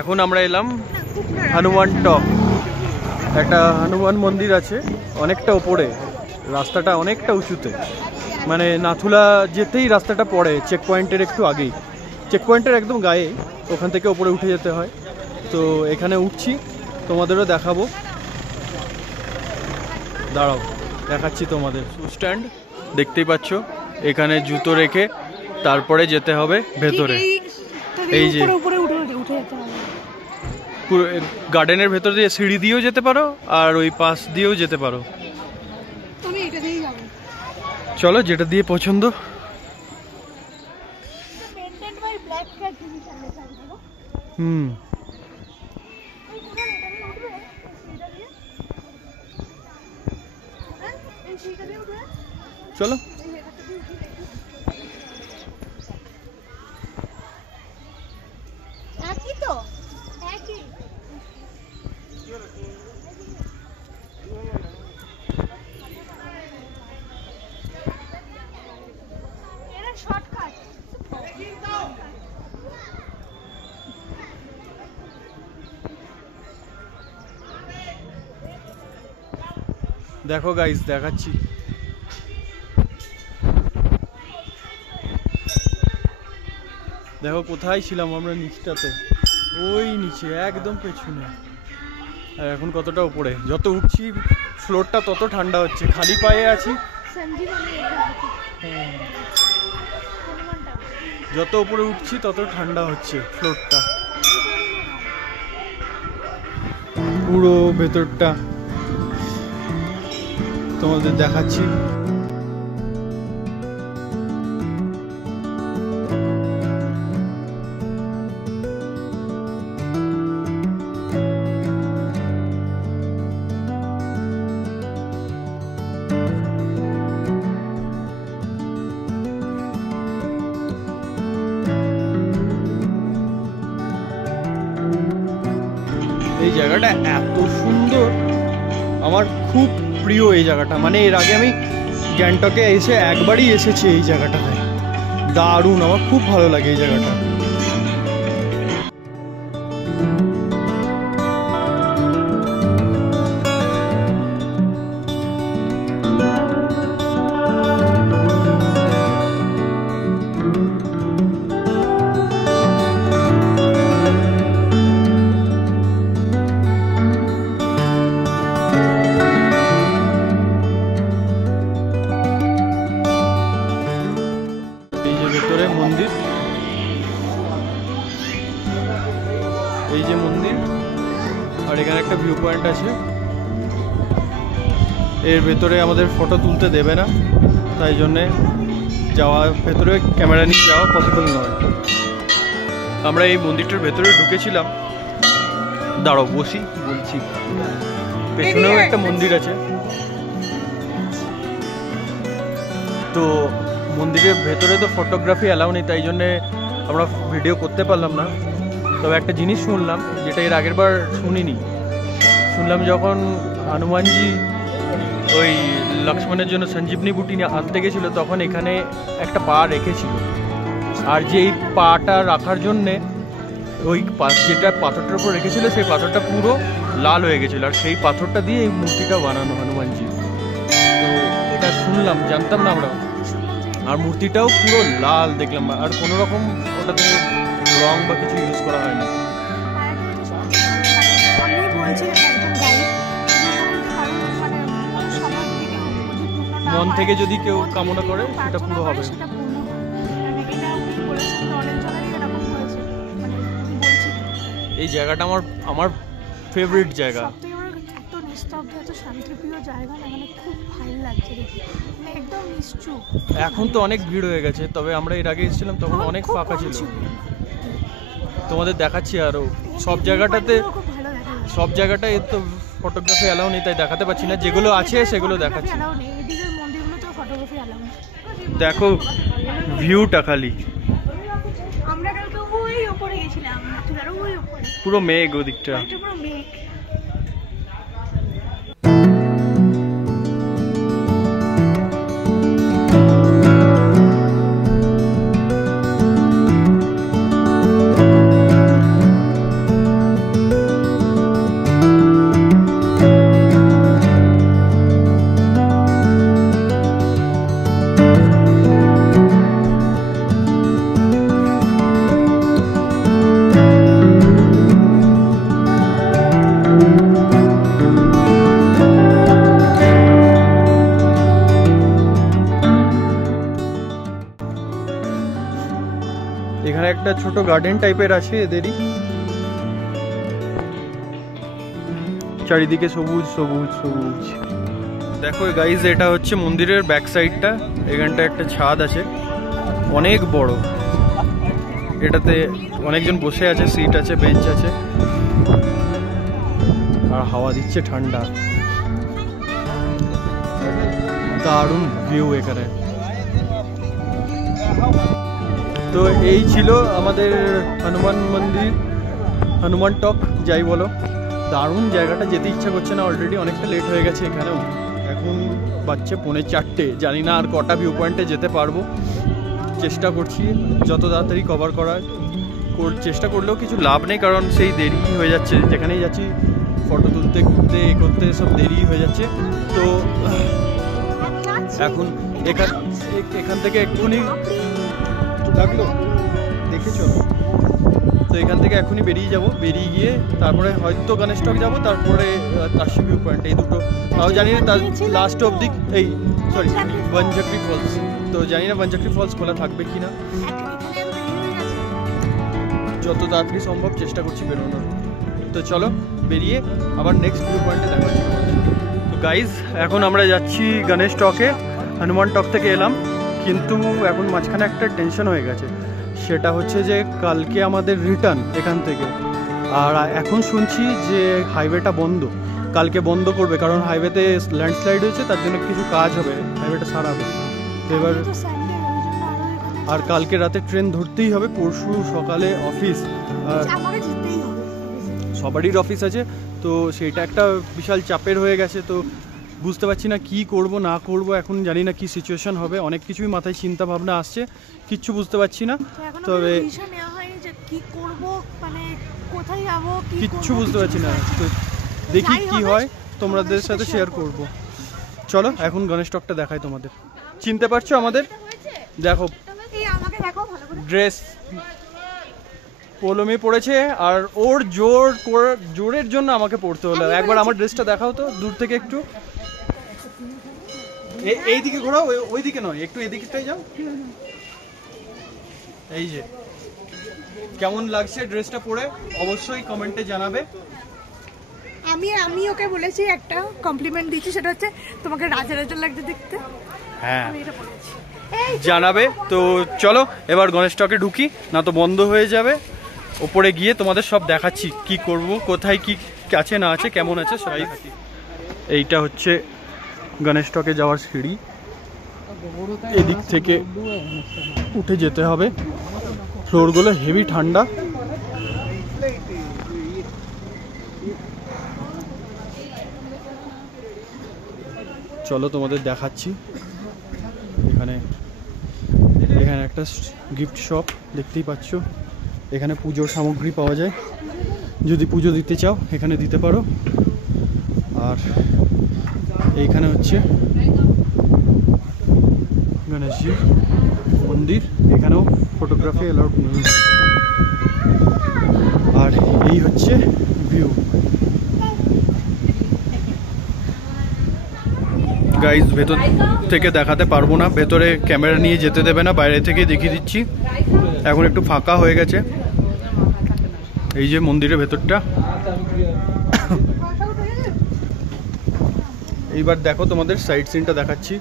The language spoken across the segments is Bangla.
এখন আমরা এলাম হনুমান টক। একটা হনুমান মন্দির আছে অনেকটা উপরে, রাস্তাটা অনেকটা উঁচুতে, মানে নাথুলা যেতেই রাস্তাটা পড়ে চেক পয়েন্টের একটু আগেই, চেক পয়েন্টের একদম গায়ে, ওখান থেকে উপরে উঠে যেতে হয়। তো এখানে উঠছি, তোমাদেরও দেখাবো, দাঁড়াও দেখাচ্ছি তোমাদের। শু স্ট্যান্ড দেখতেই পাচ্ছ, এখানে জুতো রেখে তারপরে যেতে হবে ভেতরে। এই যে পুরো গার্ডেনের ভেতর দিয়ে সিঁড়ি দিয়েও যেতে পারো আর ওই পাশ দিয়েও যেতে পারো। চলো যেটা দিয়ে পছন্দ। চলো দেখো গাইস, দেখাচ্ছি। দেখো কোথায় ছিলাম আমরা, নিচটাতে, ওই নিচে একদম পেছনে, আর এখন কতটা উপরে। যত উঠছি ফ্লোরটা তত ঠান্ডা হচ্ছে, খালি পায়ে আছি। যত উপরে উঠছি তত ঠান্ডা হচ্ছে ফ্লোরটা, পুরো ভেতরটা তোমাদের দেখাচ্ছি। এই জায়গাটা এত সুন্দর, আমার খুব প্রিয় এই জায়গাটা। মানে এর আগে আমি গ্যাংটকে এসে একবারই এসেছি এই জায়গাটাতে, দারুণ, আমার খুব ভালো লাগে এই জায়গাটা। মন্দির, এই যে মন্দির, আর এখানে একটা ভিউ পয়েন্ট আছে। এর ভেতরে আমাদের ফটো তুলতে দেবে না, তাই জন্যে যাওয়া, ভেতরে ক্যামেরা নিয়ে যাওয়া পসিবল নয়। আমরা এই মন্দিরটার ভেতরে ঢুকেছিলাম, দাঁড়াও বসি বলছি। পেছনেও একটা মন্দির আছে, তো মন্দিরের ভেতরে তো ফটোগ্রাফি অ্যালাউ নেই, তাই জন্যে আমরা ভিডিও করতে পারলাম না। তবে একটা জিনিস শুনলাম, যেটা এর আগের বার শুনিনি, শুনলাম যখন হনুমানজি ওই লক্ষ্মণের জন্য সঞ্জীবনী বুটি আনতে গেছিলো, তখন এখানে একটা পা রেখেছিল, আর যেই পাটা রাখার জন্যে ওই যেটা পাথরটার উপর রেখেছিল, সেই পাথরটা পুরো লাল হয়ে গেছিলো, আর সেই পাথরটা দিয়ে এই মূর্তিটা বানানো হনুমানজি। তো এটা শুনলাম, জানতাম না আমরা। আর মূর্তিটাও পুরো লাল দেখলাম, আর কোনো রকম ওটাতে রং বা কিছু ইউজ করা হয়নি। মন থেকে যদি কেউ কামনা করে সেটা পুরো হবে। এই জায়গাটা আমার ফেভারিট জায়গা। এখন তো অনেক ভিড় হয়ে গেছে, তবে আমরা এর আগে এসেছিলাম তখন অনেক ফাঁকা ছিল। তোমাদের দেখাচ্ছি আরো, সব জায়গাটায় তো ফটোগ্রাফি অ্যালাউ নেই, তাই দেখাতে পাচ্ছি না। যেগুলো আছে সেগুলো দেখাচ্ছি। দেখো ভিউটা খালি, পুরো মেঘ ওদিকটা। এখানে একটা ছোট গার্ডেন টাইপের আছে এদেরই, চারিদিকে সবুজ সবুজ সবুজ। দেখো গাইজ, এটা হচ্ছে মন্দিরের ব্যাক সাইডটা। এখানটা একটা ছাদ আছে, অনেক বড়। এটাতে অনেকজন বসে আছে, সিট আছে, বেঞ্চ আছে, আর হাওয়া দিচ্ছে ঠান্ডা। দারুণ ভিউ এখানে। তো এই ছিল আমাদের হনুমান মন্দির, হনুমান টক যাই বলো। দারুণ জায়গাটা, যেতে ইচ্ছা করছে না, অলরেডি অনেকটা লেট হয়ে গেছে এখানেও। এখন বাজছে 3:45, জানি না আর কটা ভিউ পয়েন্টে যেতে পারবো। চেষ্টা করছি যত তাড়াতাড়ি কভার করার, চেষ্টা করলেও কিছু লাভ নেই, কারণ সেই দেরি হয়ে যাচ্ছে। যেখানেই যাচ্ছি ফটো তুলতে, ঘুরতে, এ করতে সব দেরি হয়ে যাচ্ছে। তো এখন এখান থেকে এক্ষুনি লাগলো দেখেছো, তো এখান থেকে এখনই বেরিয়ে যাব। বেরিয়ে গিয়ে তারপরে হয়তো গণেশ টক যাবো, তারপরে তারশি ভিউ পয়েন্ট, এই দুটো। তাও জানি না তার লাস্ট অবধি, এই সরি বনঝাকরি ফলস, তো জানি না বনঝাকরি ফলস খোলা থাকবে কি না। যত তাড়াতাড়ি সম্ভব চেষ্টা করছি বেরোনোর। তো চলো বেরিয়ে আবার নেক্সট ভিউ পয়েন্টে দেখা হচ্ছে। তো গাইজ, এখন আমরা যাচ্ছি গণেশ টকে। হনুমান টক থেকে এলাম, কিন্তু এখন মাঝখানে একটা টেনশন হয়ে গেছে। সেটা হচ্ছে যে কালকে আমাদের রিটার্ন এখান থেকে, আর এখন শুনছি যে হাইওয়েটা বন্ধ, কালকে বন্ধ করবে, কারণ হাইওয়েতে ল্যান্ডস্লাইড হয়েছে, তার জন্য কিছু কাজ হবে, হাইওয়েটা সারাবে। তো এবার আর কালকে রাতে ট্রেন ধরতেই হবে, পরশু সকালে অফিস, সবারই অফিস আছে। তো সেটা একটা বিশাল চাপের হয়ে গেছে। তো বুঝতে পারছি না কি করব না করব, এখন জানি না কি সিচুয়েশন হবে। অনেক কিছুই মাথায় চিন্তা ভাবনা আসছে, কিচ্ছু বুঝতে পারছি না। তবে কিচ্ছু বুঝতে পারছি না, তো দেখি কি হয়, তোমাদের সাথে শেয়ার করব। চলো এখন গণেশ টকটা দেখাই তোমাদের। চিনতে পারছো আমাদের? দেখো ড্রেস পৌলমি পড়েছে, আর ওর জোরের জন্য আমাকে পড়তে হলো। একবার আমার ড্রেসটা দেখাও তো দূর থেকে একটু। এই দিকে ঘোরাও, ওই দিকে নয়, একটু এদিকটাই যাও। এই যে কেমন লাগছে ড্রেসটা পরে অবশ্যই কমেন্টে জানাবে। আমি ওকে বলেছি, একটা কমপ্লিমেন্ট দিয়েছি, সেটা হচ্ছে তোমাকে রাজা রাজা লাগছে দেখতে। হ্যাঁ জানাবে। তো চলো এবার গণেশ টকে ঢুকি, না তো বন্ধ হয়ে যাবে। ওপরে গিয়ে তোমাদের সব দেখাচ্ছি কি করব, কোথায় কি আছে না আছে, কেমন আছে সবাই। এইটা হচ্ছে গণেশ টকে যাওয়ার সিঁড়ি, এদিক থেকে উঠে যেতে হবে। ফ্লোরগুলো হেভি ঠান্ডা। চলো তোমাদের দেখাচ্ছি। এখানে একটা গিফট শপ দেখতেই পাচ্ছ। এখানে পুজোর সামগ্রী পাওয়া যায়, যদি পুজো দিতে চাও এখানে দিতে পারো। আর এইখানে হচ্ছে গণেশজির মন্দির, এখানেও ফটোগ্রাফি অ্যালাউড নেই। আর এই হচ্ছে ভিউ। গাইজ ভেতর থেকে দেখাতে পারবো না, ভেতরে ক্যামেরা নিয়ে যেতে দেবে না, বাইরে থেকে দেখিয়ে দিচ্ছি। এখন একটু ফাঁকা হয়ে গেছে। এই যে মন্দিরের ভেতরটা। এইবার দেখো তোমাদের সাইড সিনটা দেখাচ্ছি।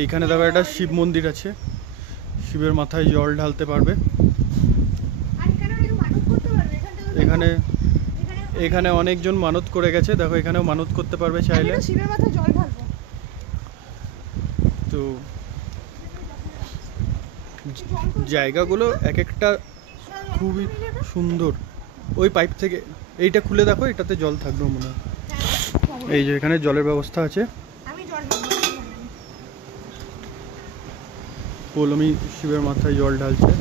এইখানে দেখো একটা শিব মন্দির আছে, শিবের মাথায় জল ঢালতে পারবে। এখানে অনেকজন মানত করে গেছে, দেখো এখানেও মানত করতে পারবে চাইলে। তো জায়গাগুলো এক একটা খুবই সুন্দর। ওই পাইপ থেকে এইটা খুলে দেখো, এটাতে জল থাকবে মনে হয়। এই যে এখানে জলের ব্যবস্থা আছে। পৌলমি শিবের মাথায় জল ঢালছে।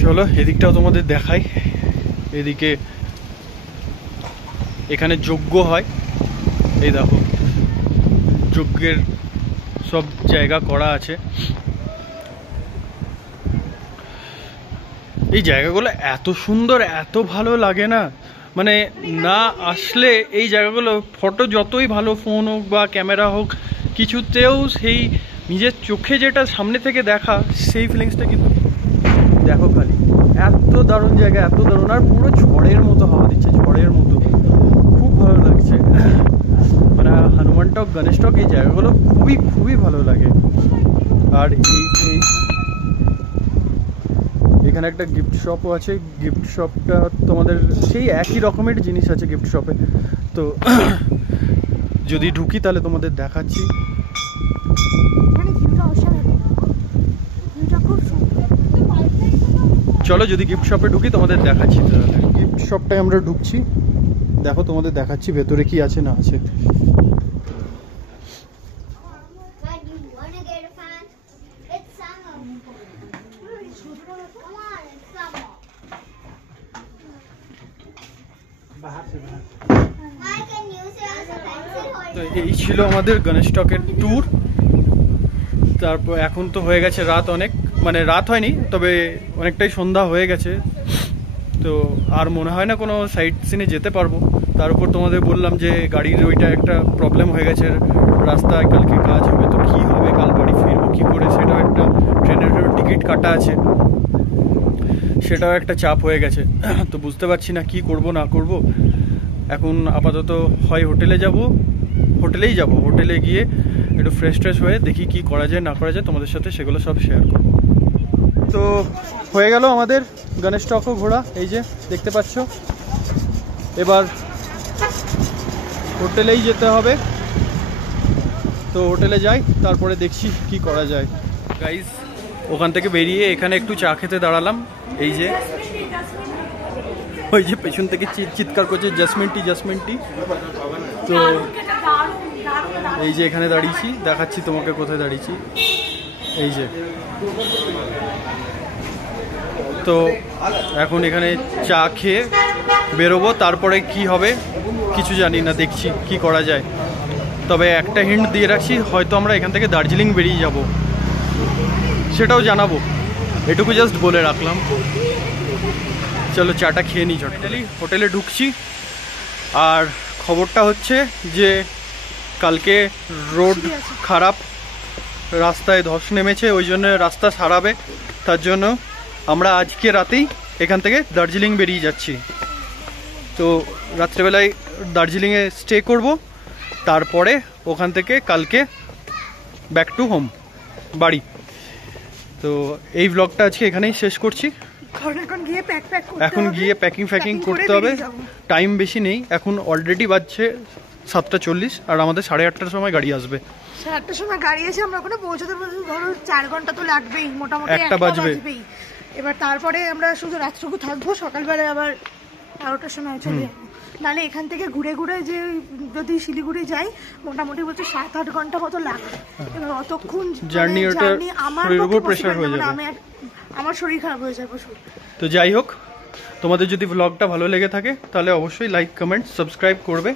চলো এদিকটাও তোমাদের দেখাই। এদিকে এখানে যজ্ঞ হয়, এই দেখো যজ্ঞের সব জায়গা করা আছে। এই জায়গাগুলো এত সুন্দর, এত ভালো লাগে না, মানে না আসলে এই জায়গাগুলো ফটো যতই ভালো ফোন হোক বা ক্যামেরা হোক কিছুতেও সেই নিজের চোখে যেটা সামনে থেকে দেখা সেই ফিলিংসটা কিন্তু দেখো খালি। এত দারুণ জায়গা, এত দারুণ, আর পুরো ঝড়ের মতো হাওয়া দিচ্ছে, ঝড়ের মতো, খুব ভালো লাগছে। মানে হনুমান টক, গণেশ টক, এই জায়গাগুলো খুবই খুবই ভালো লাগে। আর এই এখানে একটা গিফট শপও আছে। গিফট শপটা তোমাদের সেই একই রকমের জিনিস আছে গিফট শপে। তো যদি ঢুকি তাহলে তোমাদের দেখাচ্ছি। চলো যদি গিফট শপে ঢুকি তোমাদের দেখাচ্ছি। তাহলে গিফট শপটায় আমরা ঢুকছি, দেখো তোমাদের দেখাচ্ছি ভেতরে কি আছে না আছে। তো এই ছিল আমাদের গণেশ টকের ট্যুর। তারপর এখন তো হয়ে গেছে রাত অনেক, মানে রাত হয়নি তবে অনেকটাই সন্ধ্যা হয়ে গেছে। তো আর মনে হয় না কোনো সাইট সিনে যেতে পারবো। তার উপর তোমাদের বললাম যে গাড়ির ওইটা একটা প্রবলেম হয়ে গেছে, রাস্তায় কালকে কাজ হবে, তো কী হবে, কাল বাড়ি ফিরবো কী করে, সেটাও একটা, ট্রেনেরও টিকিট কাটা আছে, সেটাও একটা চাপ হয়ে গেছে। তো বুঝতে পারছি না কি করব না করব। এখন আপাতত হয় হোটেলে যাব, হোটেলে গিয়ে একটু ফ্রেশ হয়ে দেখি কি করা যায় না করা যায়, তোমাদের সাথে সেগুলো সব শেয়ার করব। তো হয়ে গেল আমাদের গণেশ টকও ঘোরা, এই যে দেখতে পাচ্ছ। এবার হোটেলেই যেতে হবে, তো হোটেলে যাই, তারপরে দেখছি কি করা যায়। গাইস ওখান থেকে বেরিয়ে এখানে একটু চা খেতে দাঁড়ালাম। এই যে ওই যে পেছন থেকে চিৎকার করছে জাসমিন টি। তো এই যে এখানে দাঁড়িয়েছি, দেখাচ্ছি তোমাকে কোথায় দাঁড়িয়েছি, এই যে। তো এখন এখানে চা খেয়ে বেরোবো, তারপরে কি হবে কিছু জানি না, দেখছি কি করা যায়। তবে একটা হিন্ট দিয়ে রাখছি, হয়তো আমরা এখান থেকে দার্জিলিং বেরিয়ে যাব, সেটাও জানাবো, এটুকু জাস্ট বলে রাখলাম। চলো চাটা খেয়ে নিই ঝটকালি। হোটেলে ঢুকছি, আর খবরটা হচ্ছে যে কালকে রোড খারাপ, রাস্তায় ধস নেমেছে, ওই জন্য রাস্তা সারাবে, তার জন্য আমরা আজকে রাতেই এখান থেকে দার্জিলিং বেরিয়ে যাচ্ছি। তো রাত্রেবেলায় দার্জিলিংয়ে স্টে করব, তারপরে ওখান থেকে কালকে ব্যাক টু হোম, বাড়ি। তো এই ব্লগটা আজকে এখানেই শেষ করছি। এখন গিয়ে প্যাকিং করতে হবে, টাইম বেশি নেই, এখন অলরেডি বাজছে 7:40, আর আমাদের 8:30টার সময় গাড়ি আসবে। 8টার সময় গাড়ি এসে আমরা ওখানে পৌঁছতে ধরো 4 ঘন্টা তো লাগবেই, মোটামুটি 1টা বাজবে। এবার তারপরে আমরা শুধু রাতটুকু থাকবো, সকালবেলায় আবার 12টার সময় চলে যাবো। নাহলে এখান থেকে ঘুরে যে যদি শিলিগুড়ি যাই, মোটামুটি বলছে 7-8 ঘন্টা মতো লাগবে। এবার অতক্ষণ জার্নি আমার উপর প্রেসার হয়ে যাবে, আমার শরীর খারাপ হয়ে যাবে। তো যাই হোক, তোমাদের যদি ব্লগটা ভালো লেগে থাকে তাহলে অবশ্যই লাইক, কমেন্ট, সাবস্ক্রাইব করবে।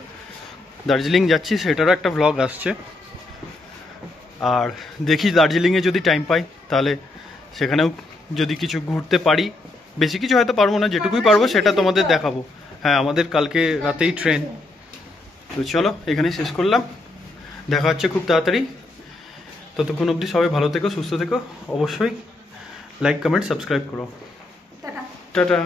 দার্জিলিং যাচ্ছি সেটারও একটা ব্লগ আসছে, আর দেখি দার্জিলিংয়ে যদি টাইম পাই তাহলে সেখানেও যদি কিছু ঘুরতে পারি, বেশি কিছু হয়তো পারবো না, যেটুকুই পারবো সেটা তোমাদের দেখাবো। হ্যাঁ, আমাদের কালকে রাতেই ট্রেন। তো চলো এখানেই শেষ করলাম, দেখা হচ্ছে খুব তাড়াতাড়ি। ততক্ষণ অবধি সবাই ভালো থেকো, সুস্থ থেকো, অবশ্যই লাইক, কমেন্ট, সাবস্ক্রাইব করো। টাটা।